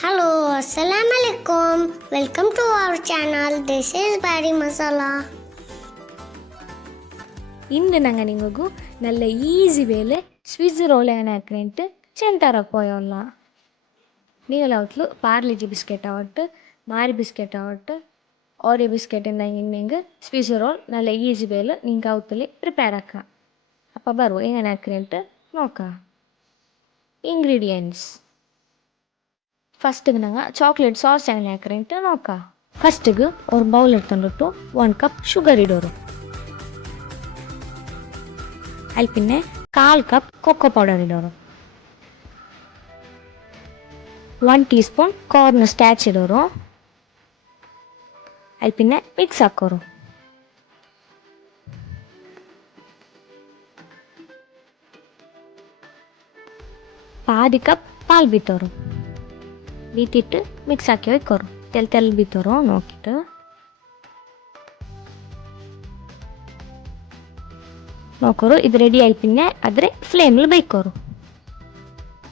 Hello, Assalamualaikum. Welcome to our channel. This is Bari Masala. ഇന്ന് ഞങ്ങൾ നിങ്ങൾക്ക് നല്ല ഈസി വേയിൽ സ്വിസ് റോൾ ഏനാക്കിട്ട് ചെന്താര പോയുള്ള നിങ്ങൾ അവത്തിൽ പാർലിജി ബിസ്ಕೆറ്റ് ആവട്ടെ മാരി ബിസ്ಕೆറ്റ് ആവട്ടെ ഓറിയോ ബിസ്ಕೆറ്റ് എന്തെങ്കിൽ സ്വിസ് റോൾ നല്ല ഈസി വേയിൽ നിങ്ങൾക്ക് അവത്തിൽ പ്രിപ്പയർ ആക്കാം. അപ്പോൾ ബರು എങ്ങനെ ആക്കിയിട്ട് നോക്കാം. ഇൻഗ്രീഡിയൻസ് ഫസ്റ്റിಗೆ ഞങ്ങൾ ಚಾಕ್ಲೇಟ್ ಸಾಸ್ ಎങ്ങനെ ಹಾಕ್ರಂತ ನೋക്കാം. ಫಸ್ಟಿಗೆ ಒಂದು ಬೌಲ್ എടുത്തിട്ട് 1 ಕಪ್ ಶುಗರ್ ಇಡೋರು. ಅಲ್ಲಿ പിന്നെ 1/4 ಕಪ್ ಕೊಕೊ ಪೌಡರ್ ಇಡೋರು. 1 ಟೀ ಸ್ಪೂನ್ ಕಾರ್ನ್ ಸ್ಟಾರ್ಚ್ ಇಡೋರು. ಅಲ್ಲಿ പിന്നെ ಮಿಕ್ಸ್ ಹಾಕೋರು. ಪಾದಿ ಕಪ್ ಪಾಲ್ ಬಿತ್ತೋರು. ಬೀತಿಟ್ಟು ಮಿಕ್ಸ್ ಹಾಕಿ ವയ്ക്കോರು. ತೆಲ್ ಬಿತ್ತೋರು ನೋಕಿಟ್ಟು നോക്കോರು ಇದು ರೆಡಿ ಆಯ್ತು. പിന്നെ ಆದರೆ ಫ್ಲೇಮಲ್ಲಿ ಬೇಯ್ಕೋರು.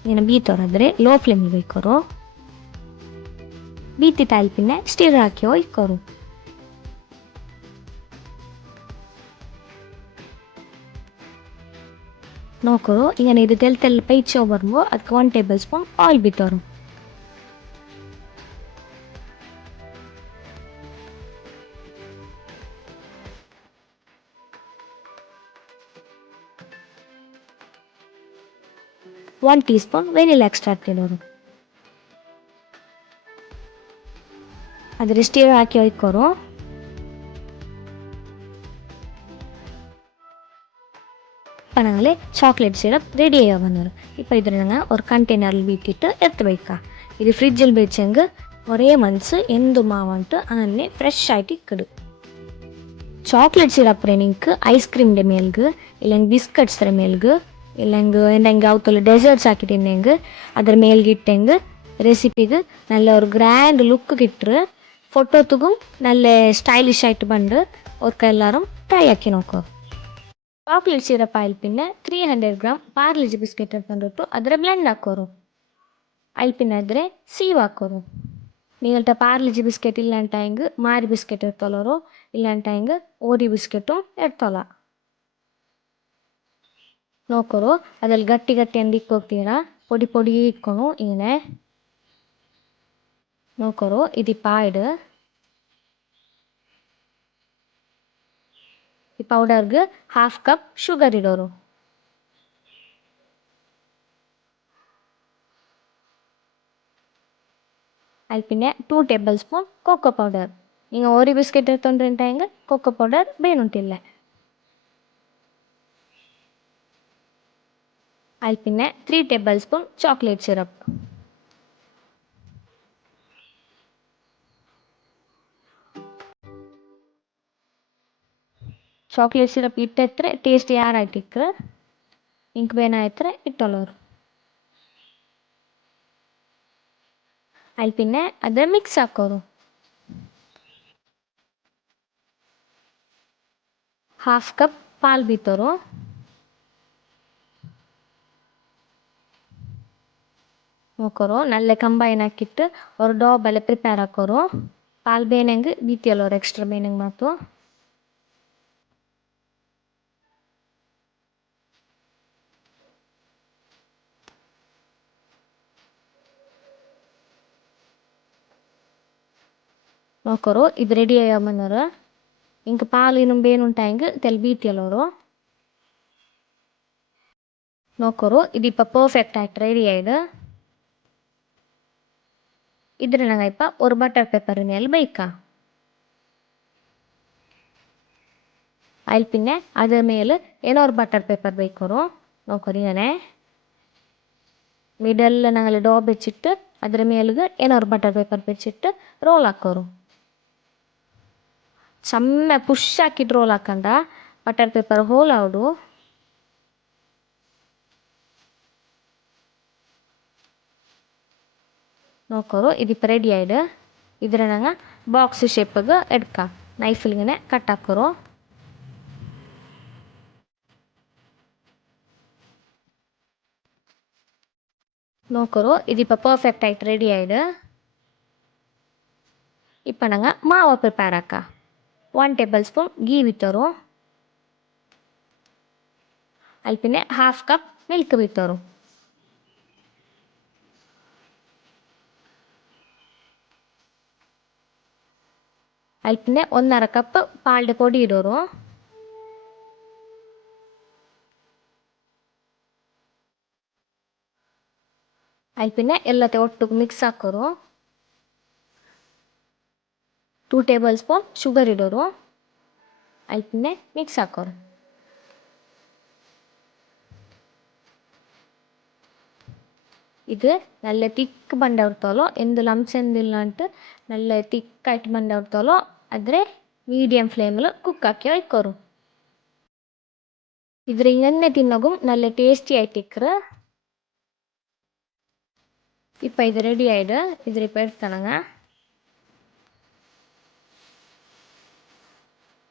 ഇങ്ങനെ ബീത്തോറാದರೆ ಲೋ ಫ್ಲೇಮಲ್ಲಿ ಬೇಯ್ಕೋರು. ബീത്തിട്ടാൽ പിന്നെ സ്റ്റിർ ಹಾಕಿ ഒഴിക്കോರು. നോക്കോರು ഇങ്ങനെ ಇದು ತೆಲ್ ಪೈಚೋ ಬರುമ്പോൾ ಅದಕ್ಕೆ 1 ಟೇಬಲ್ ಸ್ಪೂನ್ ಆಯಿಲ್ ಬಿತ್ತೋರು. One teaspoon vanilla extract ಇಡೋರು. ಅದರ ಸ್ಟಿರ್ ಹಾಕಿ ಒಯ್ಕೋರು. இப்போ நாங்களே சாக்லேட் சிரப் ரெடி ஆக வந்தோம். இப்போ இதில் நாங்கள் ஒரு கண்டெய்னரில் வீட்டிட்டு எடுத்து வைக்கா. இது ஃப்ரிட்ஜில் வச்சங்க ஒரே மந்த்ஸ் ಎಂದು ಮಾವಂಟು ಅನ್ನೇ ಫ್ರೆಶ್ ಆಯ್ತು ಇಕ್ಕಡು. ಚಾಕ್ಲೇಟ್ ಸಿರಪ್ ನಿಂಗೆ ಐಸ್ ಕ್ರೀಮ್ಡೆ ಮೇಲ್ಗೆ ಇಲ್ಲಂಗೆ ಬಿಸ್ಕಟ್ಸ್ರ ಮೇಲ್ಗೆ ഇല്ലെങ്കിൽ എന്തെങ്കിലും അവത്തുള്ള ഡെസേർട്ട്സ് ആക്കിയിട്ടുണ്ടെങ്കിൽ അതിൽ മേൽകിട്ടെങ്കിൽ റെസിപ്പിക്ക് നല്ല ഒരു ഗ്രാൻഡ് ലുക്ക് കിട്ടുക. ഫോട്ടോത്തുക്കും നല്ല സ്റ്റൈലിഷ് ആയിട്ട് പണ്ട് ഒക്കെ എല്ലാവരും ട്രൈ ആക്കി നോക്കുക. ചോക്ലേറ്റ് സിറപ്പ് ആയിൽ പിന്നെ 300 ಗ್ರಾಮ್ ಪಾರ್ಲಿಜಿ ಬಿಸ್ಕೆಟ್ എടുത്തിട്ട് അതിൽ ബ്ലെൻഡ് ആക്കോರು. അതിൽ പിന്നെ അതിൽ സീവ് ആക്കോರು. നിങ്ങളുടെ പാർലിജി ബിസ്ಕೆറ്റ് ഇല്ലാണ്ടായെങ്കിൽ മാരി ബിസ്ಕೆറ്റ് എടുത്തോളോ, ഇല്ലാണ്ടായെങ്കിൽ ഓരി ബിസ്ಕೆറ്റും എടുത്തോളാം. നോക്കോರು ಅದ್ರಲ್ಲಿ ಗಟ್ಟಿ ಗಟ್ಟಿ ಅಂದು ಇಕ್ಕೋಗ್ತೀರಾ, ಪೊಡಿ ಪೊಡಿ ಇಕ್ಕೊನು ಇങ്ങനെ നോക്കോರು ಇದು ಪಾಯ್ಡ್ ಈ ಪೌಡರ್ಗೆ 1/2 ಕಪ್ ಶುಗರ್ ಇಡೋರು. ಅಲ್ಲಿ പിന്നെ 2 ಟೇಬಲ್ ಸ್ಪೂನ್ ಕೊಕೊ ಪೌಡರ್. നിങ്ങൾ ഓരി ബിസ്కెറ്റ് എടുത്തോണ്ടിട്ടുണ്ടെങ്കിൽ കൊക്കോ പൗഡർ വേണുട്ടില്ല. അതിൽ പിന്നെ 3 tablespoon chocolate syrup. Chocolate syrup ಇಟ್ಟೆತ್ರೆ ಟೇಸ್ಟ್ ಯಾರಾಯ್ತಿಕ್ರೆ ನಿಂಗೆ ಬೇನಾಯ್ತ್ರೆ ಇಟ್ಟೋಳೋರು. ಅಲ್ಲಿ പിന്നെ ಅದು ಮಿಕ್ಸ್ ಹಾಕೋರು. 1/2 ಕಪ್ ಪಾಲ್ ಬಿತ್ತೋರು. നോക്കോರು നല്ല ಕಂಬೈನ್ ಹಾಕಿಟ್ಟು ഒരു ಡೋ ಬಲೆ ಪ್ರಿಪೇರ್ ಹಾಕೋರು. ಪಾಲ್ ಬೇನೆಂಗೆ ಬೀತಿಯಲ್ಲೋರು ಎಕ್ಸ್ಟ್ರಾ ಬೇನೆಂಗೆ ಮಾತು. നോക്കോರು ಇದು ರೆಡಿ ಆಗಿ ಬಂದರು. ಇಂಕ ಪಾಲು ಇನ್ನು ಬೇನುಂಟಾಯಂಗೆ ತೆಲ್ ಬೀತಿಯಲ್ಲೋರು. നോക്കോರು ಇದು ಇಪ್ಪ ಪರ್ಫೆಕ್ಟ್ ಆಯ್ತು ರೆಡಿ ಆಯ್ಡು. ಇದ್ರ ನಂಗೆ ಇಪ್ಪ ஒரு ಬಟರ್ ಪೇಪರ್ ಮೇಲೆ ಬೇಯ್ಕಾ. അതിൽ പിന്നെ അത് മേൽ ಏನೋ ബട്ടർ പേപ്പർ ಬೇಯ್ಕೋರು. നോക്കോರು ഇങ്ങനെ ಮಿಡಲ್ ഞങ്ങൾ ഡോ വെച്ചിട്ട് ಅದರ ಮೇಲ್ಗೆ ಏನೋ ಬಟರ್ ಪೇಪರ್ വെച്ചിട്ട് ರೋಲ್ ಹಾಕೋರು. ಚೆಮ್ಮ ಪುಷ್ ಹಾಕಿಟ್ಟು ರೋಲ್ ಹಾಕಂಡ ಬಟರ್ ಪೇಪರ್ ಹೋಲ್ ಆವಡು. നോക്കോರು ഇതിപ്പോൾ ರೆಡಿ ಆಯ್ಡು. ಇದ್ರ ನಂಗೆ ಬಾಕ್ಸ್ ಶೇಪಿಗೆ ಎಡ್ಕ ನೈಫಿಲ್ಗೆ ಕಟ್ ಹಾಕೋರು. ನೋಕರು ഇതിപ്പോൾ പെർഫെക്റ്റ് ആയിട്ട് റെഡി ആയിട്ട് ഇപ്പം ഞങ്ങൾ മാവ് പ്രിപ്പയർ ആക്കാം 1 ടേബിൾ സ്പൂൺ ഗീ വിത്തറും അതിൽ പിന്നെ ഹാഫ് കപ്പ് മിൽക്ക് വിത്തറും അതിൽ പിന്നെ 1.5 കപ്പ് പാലിൻ്റെ പൊടി ഇടറും അതിൽ പിന്നെ എല്ലാത്തെ ഒಟ್ಟು ಮಿಕ್ಸ್ ಹಾಕೋರು 2 ಟೇಬಲ್ ಸ್ಪೂನ್ ಶುಗರ್ ಇಡೋರು അതിൽ പിന്നെ ಮಿಕ್ಸ್ ಹಾಕೋರು ഇത് നല്ല തിക്ക് ಬಂದಿರ್ತಲೋ ಎಂದು ಲಂಪ್ಸ್ ಎಂದಿಲ್ಲ ಅಂತ നല്ല തിക്കായിട്ട് ಬಂದಿರ್ತಲೋ ಆದರೆ മീഡിയം ഫ്ലെയിമിൽ കുക്കാക്കി വയ്ക്കോರು ഇದ್ರ എന്നെ തിന്നകും നല്ല ടേസ്റ്റി ആയിട്ടിക്കറ് ഇപ്പം ഇത് റെഡി ആയിട്ട് ഇതിലിപ്പോൾ എടുത്തണങ്ങ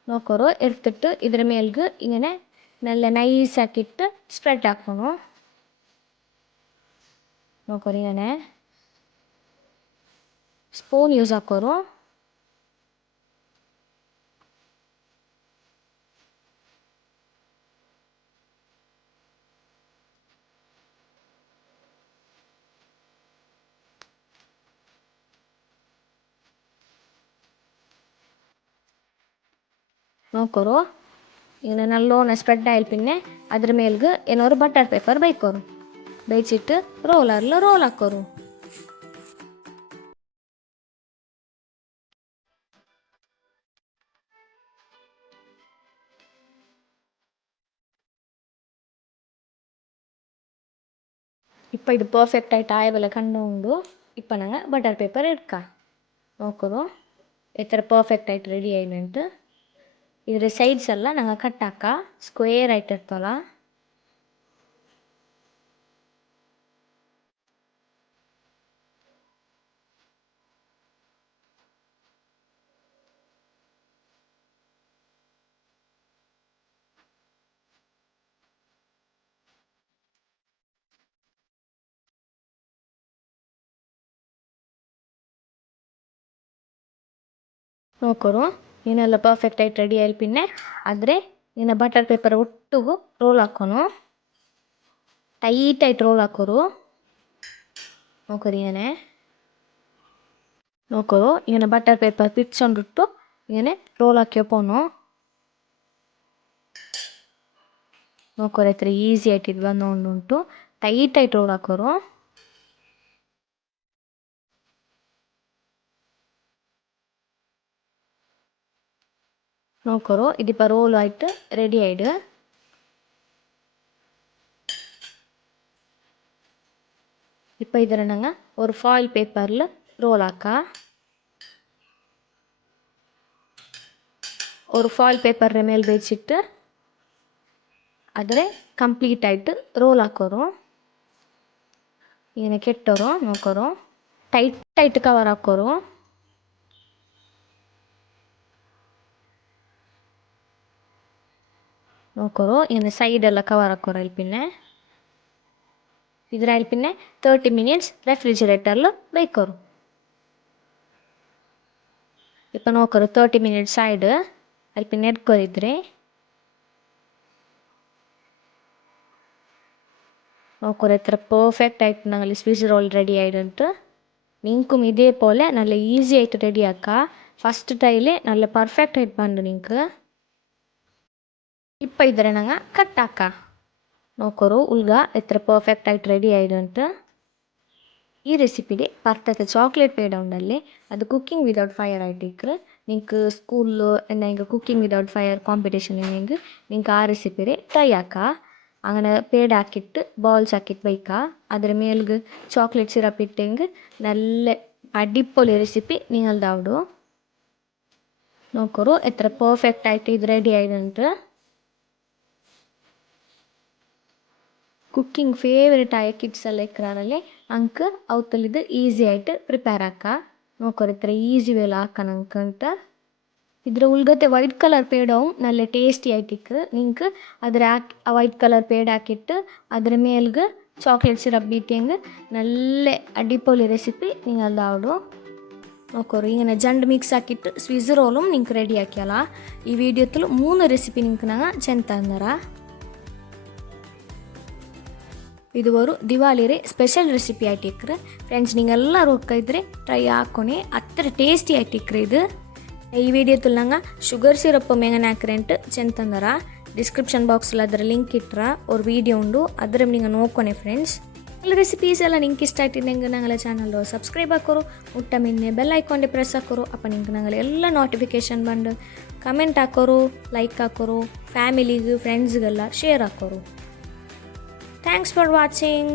നോക്കോರು എടുത്തിട്ട് ಇದರ ಮೇಲ್ಗೆ ഇങ്ങനെ നല്ല നൈസാക്കിയിട്ട് സ്പ്രെഡ് ആക്കണം നോക്കോರು ഇങ്ങനെ ಸ್ಪೂನ್ ಯೂಸ್ ಹಾಕೋರು നോക്കോರು ഇങ്ങനെ നല്ലോണം സ്പ്രെഡ് ആയാൽ പിന്നെ അದ್ರ മേൽಗೆ ಏನೋರು ಬಟರ್ ಪೇಪರ್ ಬೈಕೋರು ಬೇಯಿಸಿಟ್ಟು ರೋಲರ್ಲು ರೋಲ್ ಹಾಕೋರು ഇപ്പം ഇത് പെർഫെക്റ്റ് ആയിട്ട് ആയ പോലെ കണ്ടുകൊണ്ട് ഇപ്പം ഞങ്ങൾ ബട്ടർ പേപ്പർ എടുക്കാം നോക്കോರು എത്ര പെർഫെക്റ്റ് ആയിട്ട് റെഡി ആയിട്ട് ಇದರ ಸೈಡ್ಸ್ ಎಲ್ಲ ನಂಗೆ ಕಟ್ಟಾಕ ಸ್ಕ್ವೇರ್ ಆയിട്ട് ಇರ್ತಲ್ಲ നോക്കോರು ಇದನ್ನೆಲ್ಲ ಪರ್ಫೆಕ್ಟ್ ಆയിട്ട് ರೆಡಿ ಆಯ್ತು പിന്നെ ಆದರೆ ಇನ್ನು ಬಟರ್ ಪೇಪರ್ ಒಟ್ಟಿಗೂ ರೋಲ್ ಹಾಕೋನು ಟೈಟಾയിട്ട് ರೋಲ್ ಹಾಕೋರು നോക്കോರು ഇങ്ങനെ നോക്കോರು ഇങ്ങനെ ബട്ടർ പേപ്പർ പിടിച്ചോണ്ടിട്ട് ഇങ്ങനെ ರೋಲ್ ಹಾಕಿ പോന്നു നോക്കോರು എത്ര ഈസി ആയിട്ട് ഇത് വന്നുകൊണ്ടുಂಟು ടൈറ്റായിട്ട് ರೋಲ್ ಹಾಕೋರು നോക്കോರು ഇതിപ്പോൾ ರೋಲ್ ആയിട്ട് റെഡി ആയിട്ട് ഇപ്പോൾ ಇದರ ഞങ്ങൾ ഒരു ഫോയിൽ പേപ്പറിൽ ರೋಲ್ ആക്കാം ഒരു ഫോയിൽ പേപ്പറിൻ്റെ മേൽ വെച്ചിട്ട് അതിനെ കംപ്ലീറ്റ് ആയിട്ട് ರೋಲ್ ಹಾಕೋರು ഇങ്ങനെ കെട്ടോರು നോക്കോರು ടൈറ്റായിട്ട് കവർ ಹಾಕೋರು നോക്കോರು ഇങ്ങനെ സൈഡെಲ್ಲ കവർ ಹಾಕೋರು അതിൽ പിന്നെ ഇതിൽ പിന്നെ 30 മിനിറ്റ്സ് ರೆಫ್ರಿಜರೇಟರ್ಲು വയ്ക്കോರು ഇപ്പം നോക്കോರು 30 മിനിറ്റ്സ് ആയിട്ട് അതിൽ പിന്നെ എടുക്കോರಿದ್ರೆ നോക്കോರು എത്ര പെർഫെക്റ്റ് ആയിട്ട് ഞങ്ങൾ സ്വിസ് റോൾ റെഡി ആയിട്ട് നിങ്ങൾക്കും ഇതേപോലെ നല്ല ഈസി ആയിട്ട് റെഡിയാക്കാം ഫസ്റ്റ് ടൈമിൽ നല്ല പെർഫെക്റ്റ് ആയിട്ട് ಬಂದು നിങ്ങൾക്ക് ഇപ്പം ഇതിനെ ഞങ്ങൾ കട്ടാക്കാം നോക്കോರು ഉൽഗ എത്ര പെർഫെക്റ്റ് ആയിട്ട് റെഡി ആയിട്ട് ഈ റെസിപ്പിയുടെ പുറത്തത്തെ ചോക്ലേറ്റ് പേട ഉണ്ടല്ലേ അത് കുക്കിംഗ് വിതൗട്ട് ഫയർ ആയിട്ടിരിക്കും നിങ്ങൾക്ക് സ്കൂളിൽ എന്തെങ്കിലും കുക്കിംഗ് വിതൗട്ട് ഫയർ കോമ്പറ്റീഷൻ ഉണ്ടെങ്കിൽ നിങ്ങൾക്ക് ആ റെസിപ്പിയുടെ ട്രൈ ആക്കാം അങ്ങനെ പേടാക്കിയിട്ട് ബോൾസ് ആക്കിയിട്ട് വയ്ക്കുക അതിರ മേൽಗೆ ചോക്ലേറ്റ് സിറപ്പ് ഇട്ടെങ്കിൽ നല്ല അടിപൊളി റെസിപ്പി നിങ്ങളുടേതാവും നോക്കോರು എത്ര പെർഫെക്റ്റ് ആയിട്ട് ഇത് റെഡി ആയിട്ട് കുക്കിംഗ് ഫേവറേറ്റ് ആയ കിഡ്സ് ಎಲ್ಲ ಇಕ್ರಾರಲ್ಲಿ ಅಂಕ ಅವತ್ತಲ್ಲಿ ಇದು ಈಸಿ ಆയിട്ട് ಪ್ರಿಪೇರ್ ಆಕ ನೋಕೋರು ಇത്ര ಈಸಿ ವೇಲ ಆಕ ನಂಕಂತ ಇದ್ರ ಉಳ್ಗತೆ ವೈಟ್ ಕಲರ್ ಪೇಡവും നല്ല ടേസ്റ്റി ആയിട്ടിക്ക് നിങ്ങൾക്ക് അതിൽ ആ വൈറ്റ് കളർ പേഡ് ആക്കിയിട്ട് അതിന് മേൽಗೆ ചോക്ലേറ്റ് സിറപ്പ് ബീറ്റിങ് നല്ല അടിപൊളി റെസിപ്പി നിങ്ങളുടെ നോക്കോರು ഇങ്ങനെ ജണ്ട് മിക്സ് ആക്കിയിട്ട് സ്വിസ് റോളും നിങ്ങൾക്ക് റെഡി ആക്കിയാല ഈ വീഡിയോത്തിൽ 3 റെസിപ്പി നിങ്ങൾക്ക് ഞങ്ങൾ ചെന്തന്നറ ಇದು ಒಂದು ದಿವಾಲಿರೆ ಸ್ಪೆಷಲ್ ರೆಸಿಪಿ ಆಯ್ತಿಕ್ರೆ ಫ್ರೆಂಡ್ಸ್ ನಿಂಗೆಲ್ಲರೂ ಹೋಗ್ತಿದ್ರೆ ಟ್ರೈ ಹಾಕೋಣೆ ಅತ್ರ ಟೇಸ್ಟಿ ಆಯ್ತಿಕ್ರೆ ಇದು ಈ ವಿಡಿಯೋದಲ್ಲಿ ನಂಗೆ ಶುಗರ್ ಸಿರಪ್ ಮೇಂಗನೆ ಹಾಕ್ರೆಂಟು ಚೆಂತಂದರ ಡಿಸ್ಕ್ರಿಪ್ಷನ್ ಬಾಕ್ಸಲ್ಲಿ ಅದರ ಲಿಂಕ್ ಇಟ್ಟರ ಅವ್ರ ವಿಡಿಯೋ ಉಂಡು ಅದರ ನಿಂಗೆ ನೋಡ್ಕೊನೆ ಫ್ರೆಂಡ್ಸ್ ಎಲ್ಲ ರೆಸಿಪೀಸ್ ಎಲ್ಲ ನಿಂಗೆ ಇಷ್ಟ ಆಯ್ತಿದ್ದೆ ನಂಗೆ ഞങ്ങളെ ಚಾನಲ್ ಸಬ್ಸ್ಕ್ರೈಬ್ ಹಾಕೋರು ಮುಟ್ಟ ಮಿನ್ನೆ ಬೆಲ್ ಐಕಾನ್ ಪ್ರೆಸ್ ಹಾಕೋರು ಅಪ್ಪ ನಿಂಗೆ ഞങ്ങളെ ಎಲ್ಲ ನೋಟಿಫಿಕೇಶನ್ ಬಂದು ಕಮೆಂಟ್ ಹಾಕೋರು ಲೈಕ್ ಹಾಕೋರು ಫ್ಯಾಮಿಲಿಗೆ ಫ್ರೆಂಡ್ಸ್ಗೆಲ್ಲ ಶೇರ್ ಹಾಕೋರು Thanks for watching.